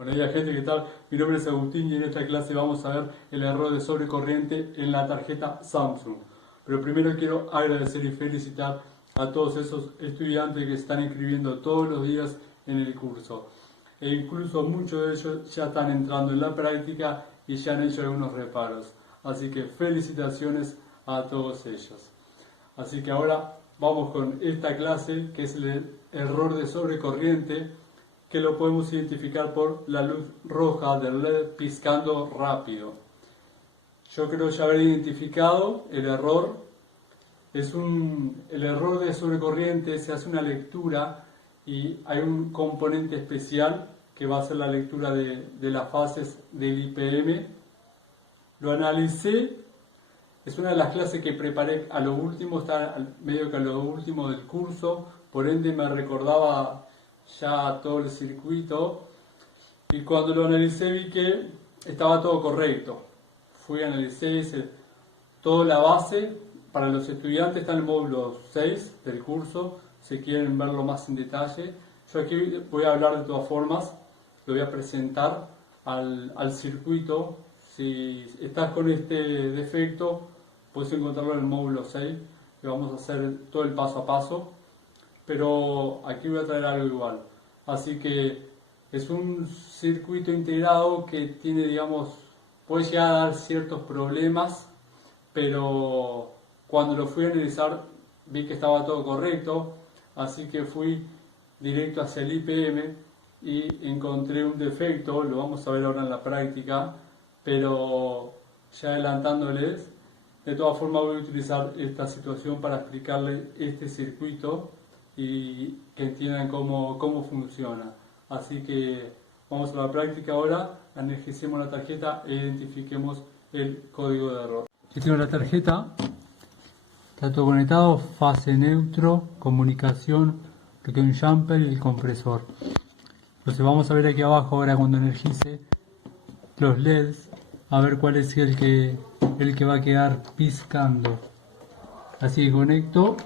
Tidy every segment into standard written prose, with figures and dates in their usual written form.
Buenos días, gente, ¿qué tal? Mi nombre es Agustín y en esta clase vamos a ver el error de sobrecorriente en la tarjeta Samsung. Pero primero quiero agradecer y felicitar a todos esos estudiantes que se están inscribiendo todos los días en el curso. E incluso muchos de ellos ya están entrando en la práctica y ya han hecho algunos reparos. Así que felicitaciones a todos ellos. Así que ahora vamos con esta clase que es el error de sobrecorriente, que lo podemos identificar por la luz roja del LED pizcando rápido. Yo creo ya haber identificado el error. El error de sobrecorriente, se hace una lectura y hay un componente especial que va a ser la lectura de las fases del IPM. Lo analicé, es una de las clases que preparé a lo último, está medio que a lo último del curso, por ende me recordaba ya todo el circuito, y cuando lo analicé vi que estaba todo correcto. Fui a analizar, hice toda la base. Para los estudiantes está en el módulo 6 del curso, si quieren verlo más en detalle. Yo aquí voy a hablar de todas formas, lo voy a presentar al circuito. Si estás con este defecto, puedes encontrarlo en el módulo 6, que vamos a hacer todo el paso a paso. Pero aquí voy a traer algo igual. Así que es un circuito integrado que tiene, digamos, puede llegar a dar ciertos problemas, pero cuando lo fui a analizar vi que estaba todo correcto, así que fui directo hacia el IPM y encontré un defecto, lo vamos a ver ahora en la práctica, pero ya adelantándoles, de todas formas voy a utilizar esta situación para explicarles este circuito y que entiendan cómo funciona. Así que vamos a la práctica ahora, analicemos la tarjeta e identifiquemos el código de error. Yo tengo la tarjeta, está todo conectado, fase neutro, comunicación, lo que es un jumper y el compresor. Entonces vamos a ver aquí abajo ahora cuando energice los LEDs, a ver cuál es el que va a quedar pizcando. Así que conecto.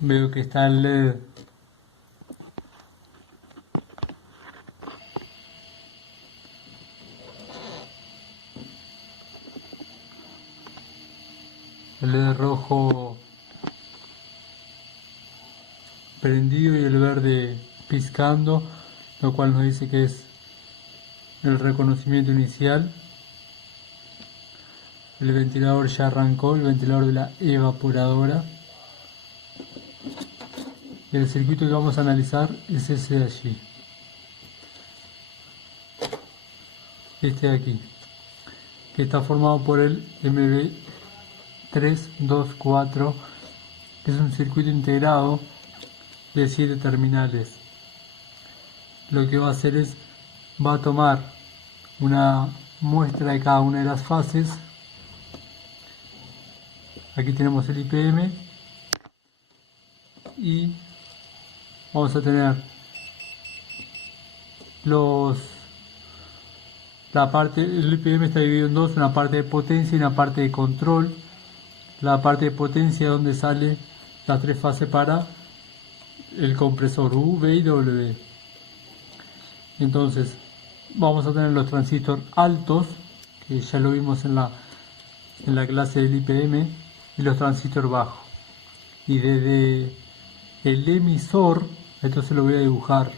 Veo que está el LED rojo prendido y el verde pizcando, lo cual nos dice que es el reconocimiento inicial. El ventilador ya arrancó, el ventilador de la evaporadora. El circuito que vamos a analizar es ese de allí, este de aquí, que está formado por el MB324, que es un circuito integrado de 7 terminales. Lo que va a hacer es, va a tomar una muestra de cada una de las fases. Aquí tenemos el IPM y vamos a tener el IPM está dividido en dos, una parte de potencia y una parte de control. La parte de potencia es donde sale las tres fases para el compresor U, V y W. Entonces vamos a tener los transistores altos, que ya lo vimos en la clase del IPM, y los transistores bajos. Y desde el emisor, esto se lo voy a dibujar,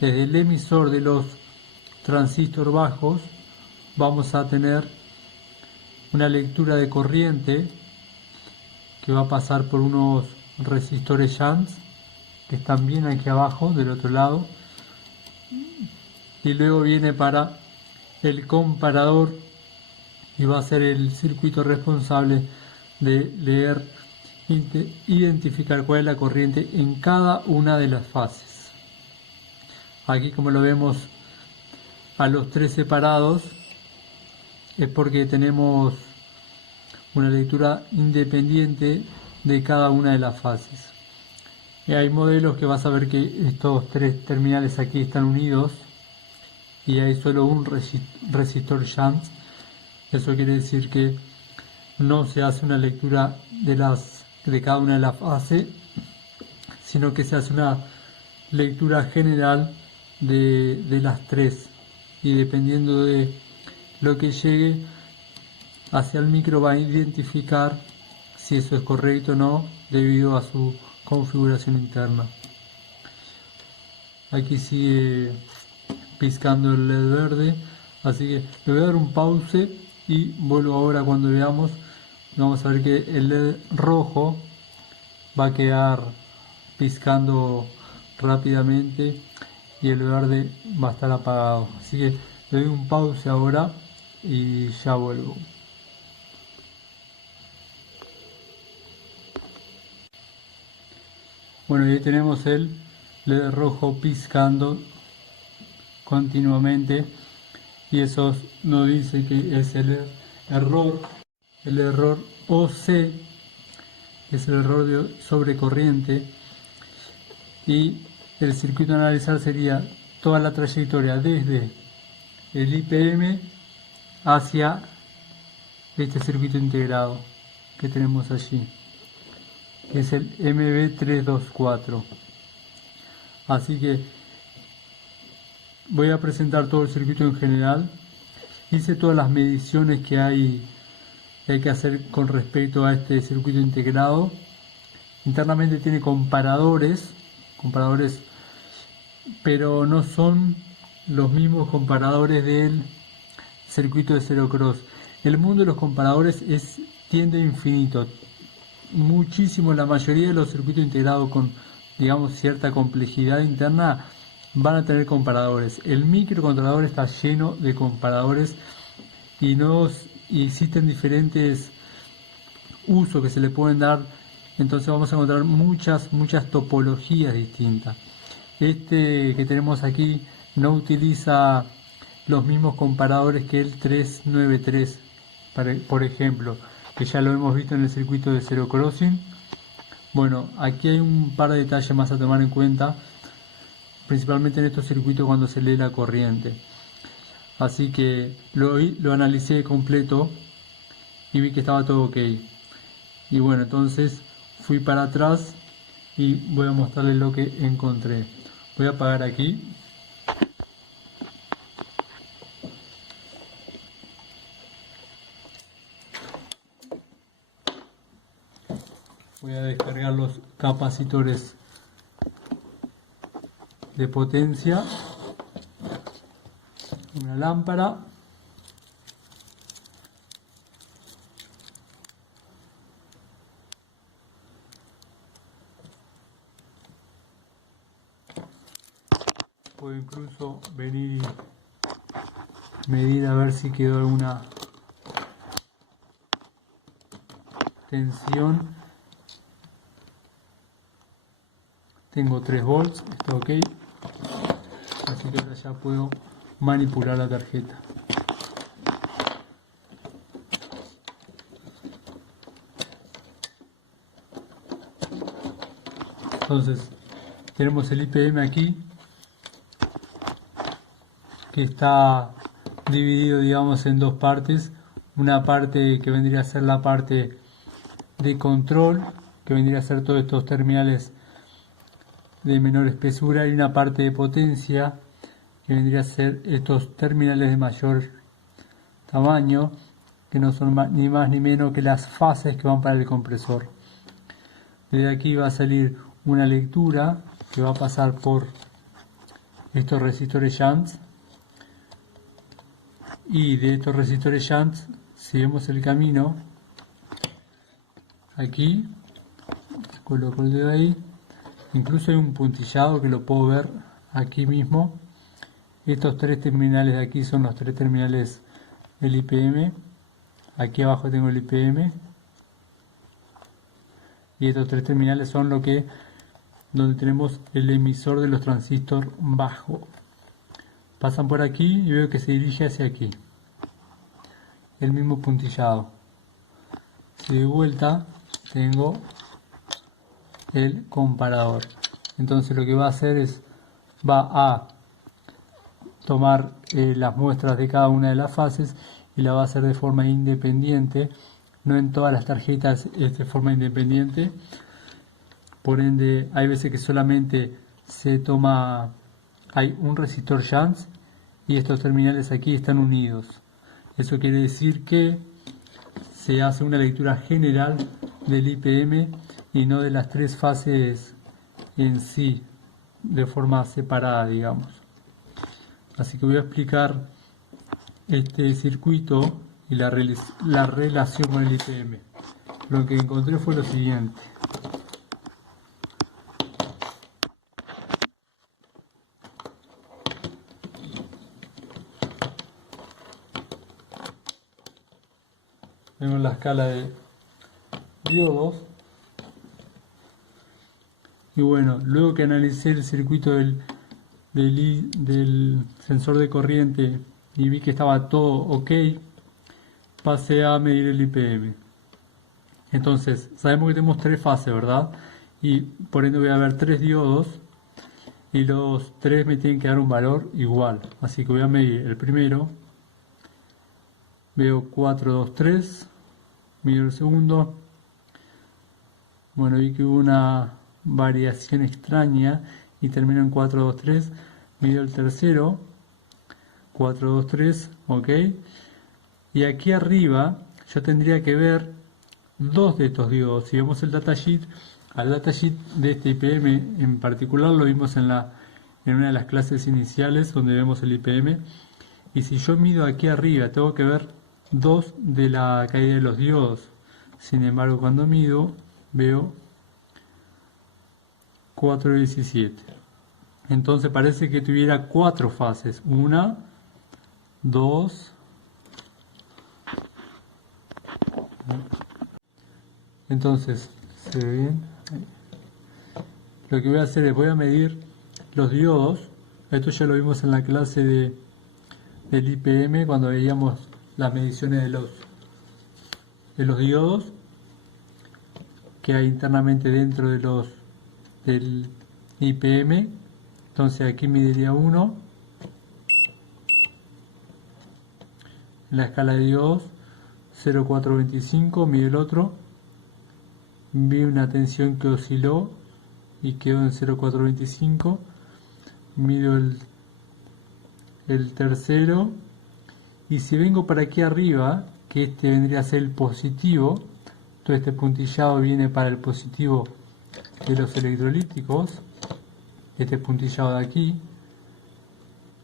desde el emisor de los transistores bajos vamos a tener una lectura de corriente que va a pasar por unos resistores shunts que están bien aquí abajo del otro lado, y luego viene para el comparador y va a ser el circuito responsable de leer, identificar cuál es la corriente en cada una de las fases. Aquí, como lo vemos a los tres separados, es porque tenemos una lectura independiente de cada una de las fases. Y hay modelos que vas a ver que estos tres terminales aquí están unidos y hay solo un resistor shunt. Eso quiere decir que no se hace una lectura de cada una de las fases, sino que se hace una lectura general de las tres, y dependiendo de lo que llegue hacia el micro va a identificar si eso es correcto o no debido a su configuración interna. Aquí sigue pizcando el LED verde, así que le voy a dar un pause y vuelvo ahora cuando veamos. Vamos a ver que el LED rojo va a quedar pizcando rápidamente y el verde va a estar apagado, así que le doy un pause ahora y ya vuelvo. Bueno, y ahí tenemos el LED rojo pizcando continuamente, y eso nos dice que es el error OC, que es el error de sobrecorriente, y el circuito a analizar sería toda la trayectoria desde el IPM hacia este circuito integrado que tenemos allí, que es el MB324. Así que voy a presentar todo el circuito en general. Hice todas las mediciones que hay que hacer con respecto a este circuito integrado. Internamente tiene comparadores, pero no son los mismos comparadores del circuito de cero cross. El mundo de los comparadores tiende a infinito. Muchísimo, la mayoría de los circuitos integrados con, digamos, cierta complejidad interna van a tener comparadores. El microcontrolador está lleno de comparadores y existen diferentes usos que se le pueden dar. Entonces vamos a encontrar muchas topologías distintas. Este que tenemos aquí no utiliza los mismos comparadores que el 393, por ejemplo, que ya lo hemos visto en el circuito de zero crossing. Bueno, aquí hay un par de detalles más a tomar en cuenta, principalmente en estos circuitos cuando se lee la corriente. Así que lo analicé completo y vi que estaba todo ok. Y bueno, entonces fui para atrás y voy a mostrarles lo que encontré. Voy a apagar aquí. Voy a descargar los capacitores de potencia, una lámpara, puedo incluso venir y medir a ver si quedó alguna tensión. Tengo 3 volts, está ok, así que ahora ya puedo manipular la tarjeta. Entonces tenemos el IPM aquí, que está dividido, digamos, en dos partes. Una parte que vendría a ser la parte de control, que vendría a ser todos estos terminales de menor espesura, y una parte de potencia, que vendría a ser estos terminales de mayor tamaño, que no son ni más ni menos que las fases que van para el compresor. Desde aquí va a salir una lectura que va a pasar por estos resistores shunts, y de estos resistores shunts, si vemos el camino, aquí coloco el dedo ahí, incluso hay un puntillado que lo puedo ver aquí mismo. Estos 3 terminales de aquí son los 3 terminales del IPM. Aquí abajo tengo el IPM, y estos 3 terminales son donde tenemos el emisor de los transistores bajo. Pasan por aquí y veo que se dirige hacia aquí, el mismo puntillado. Si de vuelta tengo el comparador, entonces lo que va a hacer va a tomar las muestras de cada una de las fases y la va a hacer de forma independiente no en todas las tarjetas es de forma independiente. Por ende, hay veces que solamente hay un resistor shunt y estos terminales aquí están unidos. Eso quiere decir que se hace una lectura general del IPM y no de las tres fases en sí, de forma separada, digamos. Así que voy a explicar este circuito y la relación con el IPM. Lo que encontré fue lo siguiente. Vemos la escala de diodos. Y bueno, luego que analicé el circuito del sensor de corriente y vi que estaba todo ok, pasé a medir el IPM. Entonces, sabemos que tenemos tres fases, ¿verdad? Y por ende voy a ver tres diodos y los tres me tienen que dar un valor igual. Así que voy a medir el primero. Veo 423, mido el segundo. Bueno, vi que hubo una variación extraña y terminó en 423. Mido el tercero, 423, ok. Y aquí arriba yo tendría que ver dos de estos diodos. Si vemos el datasheet, al datasheet de este IPM en particular lo vimos en una de las clases iniciales donde vemos el IPM. Y si yo mido aquí arriba, tengo que ver dos de la caída de los diodos. Sin embargo, cuando mido, veo 417. Entonces parece que tuviera cuatro fases. Una, dos. Entonces, ¿se ve bien? Lo que voy a hacer es voy a medir los diodos. Esto ya lo vimos en la clase del IPM cuando veíamos las mediciones de los diodos que hay internamente dentro del IPM. Entonces aquí mediría uno en la escala de diodos, 0,425, mide el otro, vi una tensión que osciló y quedó en 0,425, mido el tercero, y si vengo para aquí arriba, que este vendría a ser el positivo, todo este puntillado viene para el positivo de los electrolíticos, este puntillado de aquí.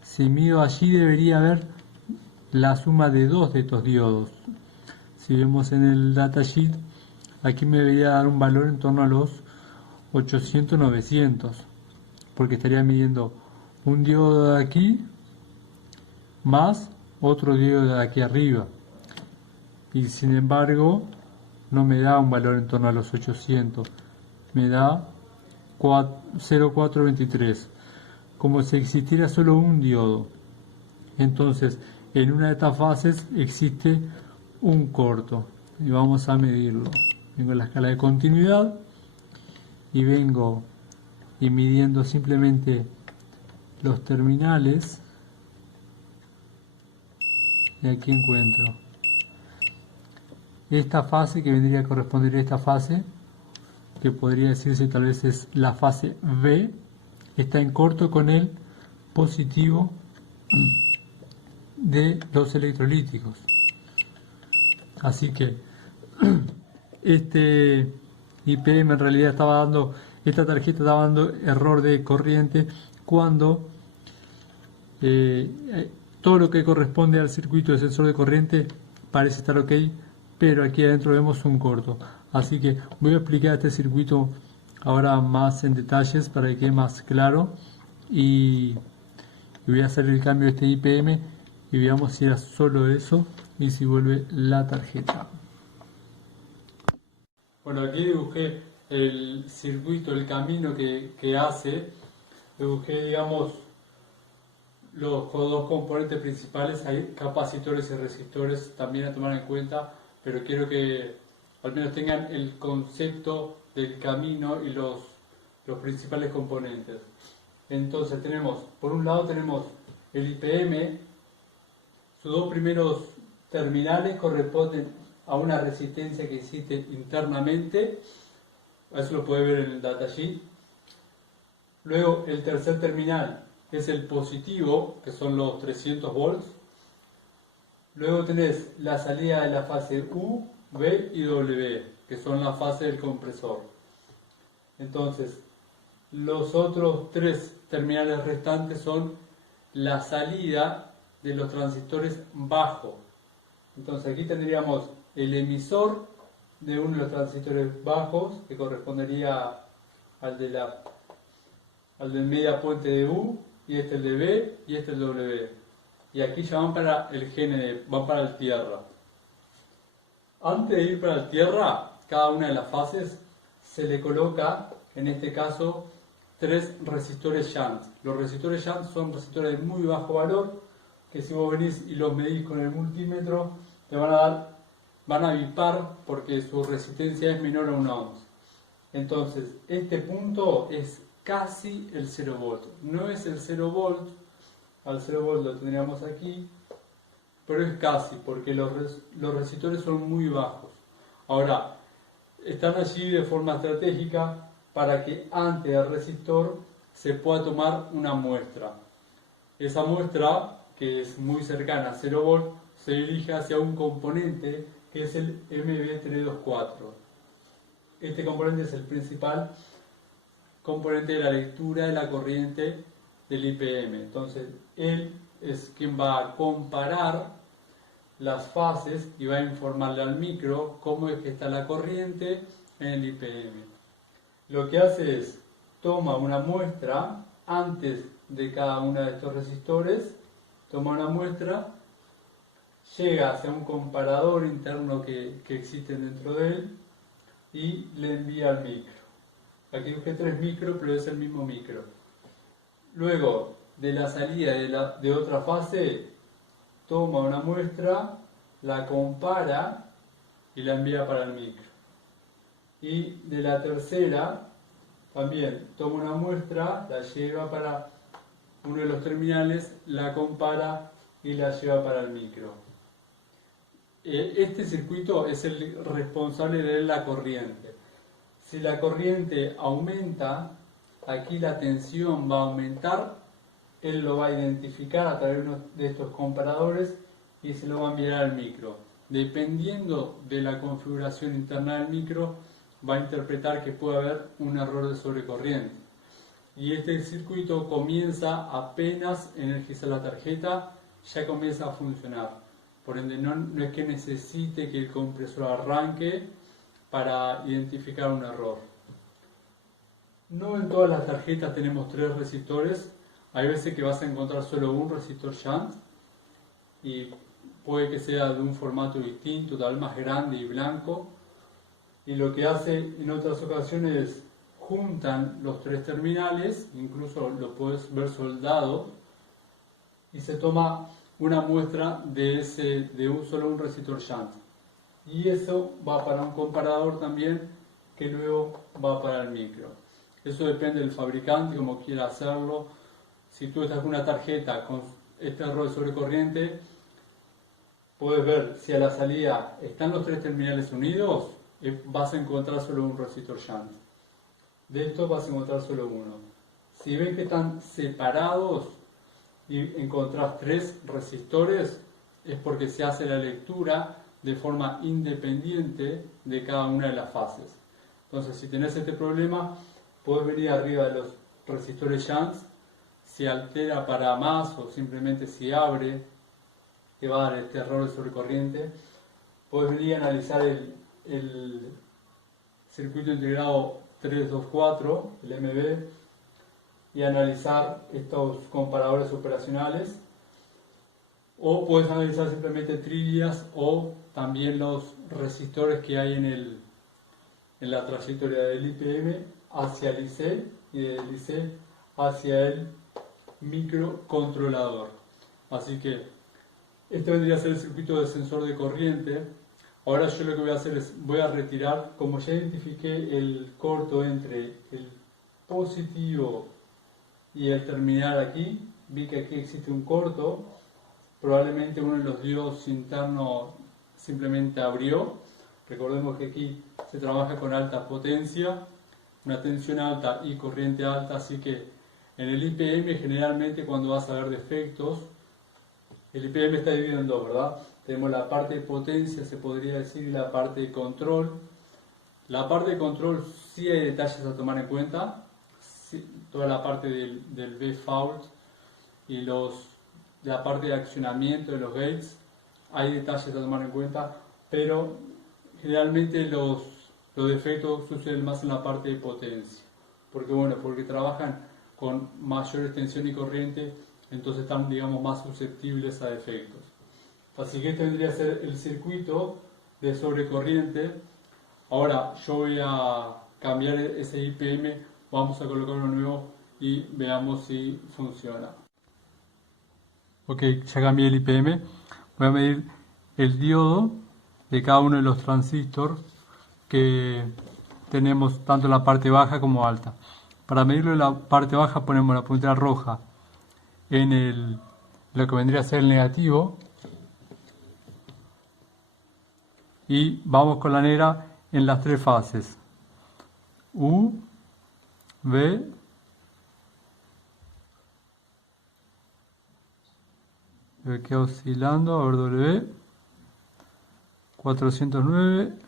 Si mido allí debería haber la suma de dos de estos diodos. Si vemos en el datasheet, aquí me debería dar un valor en torno a los 800-900, porque estaría midiendo un diodo de aquí más otro diodo de aquí arriba, y sin embargo no me da un valor en torno a los 800, me da 0,423, como si existiera solo un diodo. Entonces en una de estas fases existe un corto y vamos a medirlo. Vengo a la escala de continuidad y vengo y midiendo simplemente los terminales, y aquí encuentro esta fase que vendría a corresponder a esta fase, que podría decirse tal vez es la fase B, está en corto con el positivo de los electrolíticos. Así que este IPM en realidad esta tarjeta estaba dando error de corriente cuando todo lo que corresponde al circuito de sensor de corriente parece estar ok, pero aquí adentro vemos un corto. Así que voy a explicar este circuito ahora más en detalles para que quede más claro, y voy a hacer el cambio de este IPM y veamos si era solo eso y si vuelve la tarjeta. Bueno, aquí dibujé el circuito, el camino que hace. Dibujé, digamos, los dos componentes principales. Hay capacitores y resistores también a tomar en cuenta, pero quiero que al menos tengan el concepto del camino y los principales componentes. Entonces por un lado tenemos el IPM, sus dos primeros terminales corresponden a una resistencia que existe internamente. Eso lo puede ver en el datasheet. Luego el tercer terminal es el positivo, que son los 300 volts. Luego tenés la salida de la fase U, B y W, que son la fase del compresor. Entonces, los otros tres terminales restantes son la salida de los transistores bajo. Entonces aquí tendríamos el emisor de uno de los transistores bajos, que correspondería al del media puente de U, y este el de B, y este el de W. Y aquí ya van para el GND, van para el tierra. Antes de ir para el tierra, cada una de las fases se le coloca, en este caso, 3 resistores shunt. Los resistores shunt son resistores de muy bajo valor, que si vos venís y los medís con el multímetro, te van a bipar porque su resistencia es menor a 1 ohm. Entonces, este punto es casi el 0 volt. No es el 0 volt, al 0 volt lo tendríamos aquí, pero es casi, porque los resistores son muy bajos. Ahora, están allí de forma estratégica para que antes del resistor se pueda tomar una muestra. Esa muestra, que es muy cercana a 0 volt, se dirige hacia un componente que es el MB324. Este componente es el principal componente de la lectura de la corriente del IPM. Entonces, él es quien va a comparar las fases y va a informarle al micro cómo es que está la corriente en el IPM. Lo que hace es, toma una muestra antes de cada uno de estos resistores, toma una muestra, llega hacia un comparador interno que existe dentro de él y le envía al micro. Aquí busqué 3 micros, pero es el mismo micro. Luego, de la salida de otra fase, toma una muestra, la compara y la envía para el micro. Y de la tercera, también toma una muestra, la lleva para uno de los terminales, la compara y la lleva para el micro. Este circuito es el responsable de la corriente. Si la corriente aumenta, aquí la tensión va a aumentar, él lo va a identificar a través de uno de estos comparadores y se lo va a enviar al micro. Dependiendo de la configuración interna del micro, va a interpretar que puede haber un error de sobrecorriente. Y este circuito comienza apenas energiza la tarjeta, ya comienza a funcionar. Por ende, no es que necesite que el compresor arranque para identificar un error. No en todas las tarjetas tenemos 3 resistores. Hay veces que vas a encontrar solo un resistor shunt y puede que sea de un formato distinto, tal vez más grande y blanco. Y lo que hace en otras ocasiones es juntan los 3 terminales, incluso lo puedes ver soldado, y se toma una muestra de solo un resistor shunt. Y eso va para un comparador también, que luego va para el micro. Eso depende del fabricante, como quiera hacerlo. Si tú estás con una tarjeta con este error de sobrecorriente, puedes ver si a la salida están los 3 terminales unidos, vas a encontrar solo un resistor shunt. De estos vas a encontrar solo uno. Si ven que están separados y encontrás 3 resistores, es porque se hace la lectura de forma independiente de cada una de las fases. Entonces, si tenés este problema, podés venir arriba de los resistores shunts, si altera para más o simplemente si abre, te va a dar este error de sobrecorriente. Podés venir a analizar el circuito integrado 324, el MB, y analizar estos comparadores operacionales. O puedes analizar simplemente trillas o también los resistores que hay en la trayectoria del IPM hacia el IC y del IC hacia el microcontrolador. Así que este vendría a ser el circuito de sensor de corriente. Ahora yo lo que voy a hacer es, voy a retirar, como ya identifiqué el corto entre el positivo y el terminal aquí, vi que aquí existe un corto, probablemente uno de los diodos internos simplemente abrió. Recordemos que aquí se trabaja con alta potencia, una tensión alta y corriente alta, así que en el IPM generalmente cuando vas a ver defectos, el IPM está dividido en dos, ¿verdad? Tenemos la parte de potencia, se podría decir, y la parte de control. La parte de control sí hay detalles a tomar en cuenta, sí, toda la parte del V-fault y la parte de accionamiento de los gates, hay detalles a tomar en cuenta, pero generalmente los defectos suceden más en la parte de potencia, porque trabajan con mayor tensión y corriente, entonces están, digamos, más susceptibles a defectos. Así que este vendría a ser el circuito de sobrecorriente. Ahora yo voy a cambiar ese IPM, vamos a colocar uno nuevo y veamos si funciona. Ok, ya cambié el IPM. Voy a medir el diodo de cada uno de los transistores que tenemos tanto en la parte baja como alta. Para medirlo en la parte baja ponemos la puntera roja en lo que vendría a ser el negativo y vamos con la negra en las tres fases U, V queda oscilando, a ver, W 409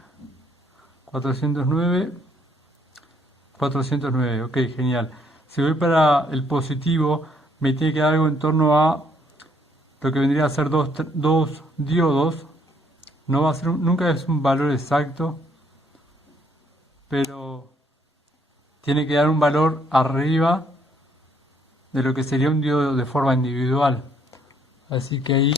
409 409, ok, genial. Si voy para el positivo, me tiene que dar algo en torno a lo que vendría a ser dos diodos. No va a ser, nunca es un valor exacto, pero tiene que dar un valor arriba de lo que sería un diodo de forma individual. Así que ahí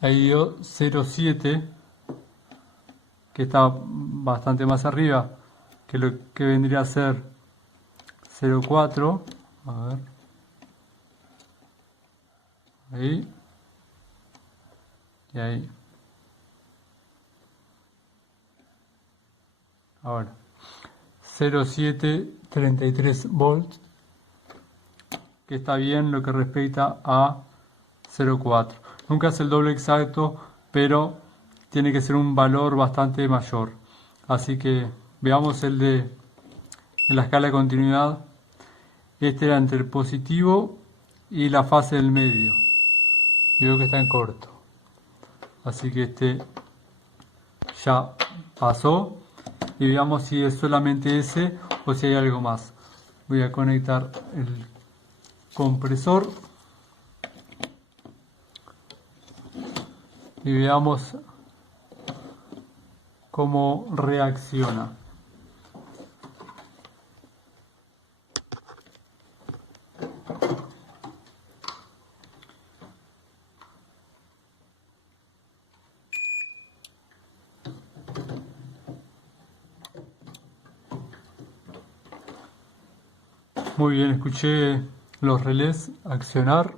dio 0,7, que está bastante más arriba que lo que vendría a ser 0,4. A ver. Ahí. Y ahí. Ahora. 0,733 volts, que está bien lo que respecta a 0,4. Nunca es el doble exacto, pero tiene que ser un valor bastante mayor. Así que veamos en la escala de continuidad. Este era entre el positivo y la fase del medio. Y veo que está en corto. Así que este ya pasó. Y veamos si es solamente ese o si hay algo más. Voy a conectar el compresor y veamos cómo reacciona. Muy bien, escuché los relés accionar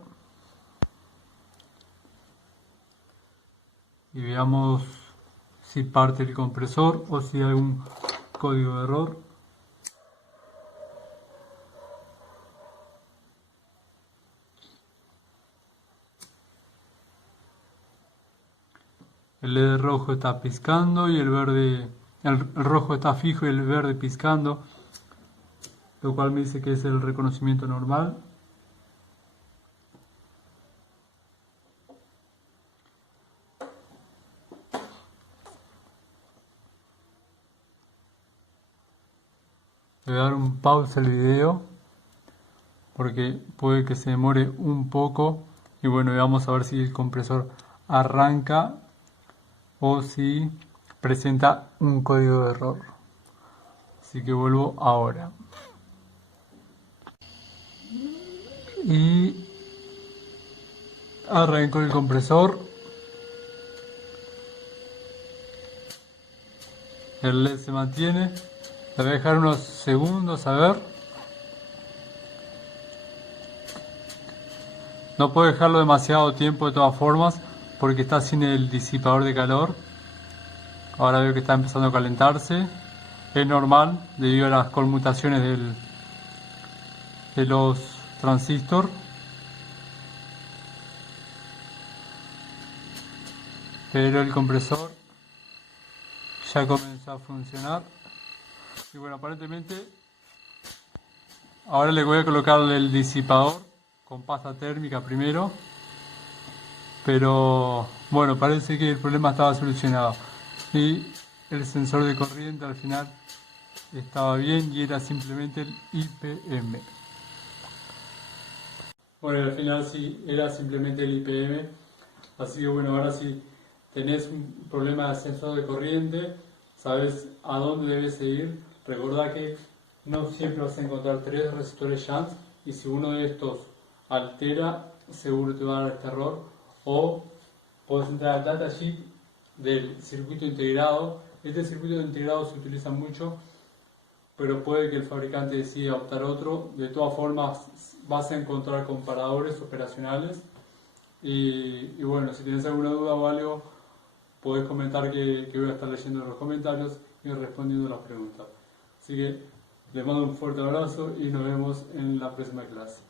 y veamos si parte el compresor o si hay algún código de error. El LED rojo está pizcando y el verde, el rojo está fijo y el verde pizcando, lo cual me dice que es el reconocimiento normal. Le voy a dar un pause al video porque puede que se demore un poco y bueno, vamos a ver si el compresor arranca o si presenta un código de error. Así que vuelvo ahora. Y arrancó el compresor. El LED se mantiene. Le voy a dejar unos segundos a ver. No puedo dejarlo demasiado tiempo de todas formas porque está sin el disipador de calor. Ahora veo que está empezando a calentarse. Es normal debido a las conmutaciones de los transistor. Pero el compresor ya comenzó a funcionar. Y bueno, aparentemente ahora le voy a colocarle el disipador con pasta térmica primero. Pero bueno, parece que el problema estaba solucionado. Y el sensor de corriente al final estaba bien y era simplemente el IPM. Bueno, al final sí, era simplemente el IPM. Así que bueno, ahora sí tenés un problema de sensor de corriente, sabes a dónde debes ir. Recordá que no siempre vas a encontrar 3 resistores shunt y si uno de estos altera, seguro te va a dar este error. O podés entrar al datasheet del circuito integrado. Este circuito integrado se utiliza mucho, pero puede que el fabricante decida optar otro. De todas formas, vas a encontrar comparadores operacionales. Y bueno, si tienes alguna duda o algo, podés comentar que voy a estar leyendo en los comentarios y respondiendo las preguntas. Así que les mando un fuerte abrazo y nos vemos en la próxima clase.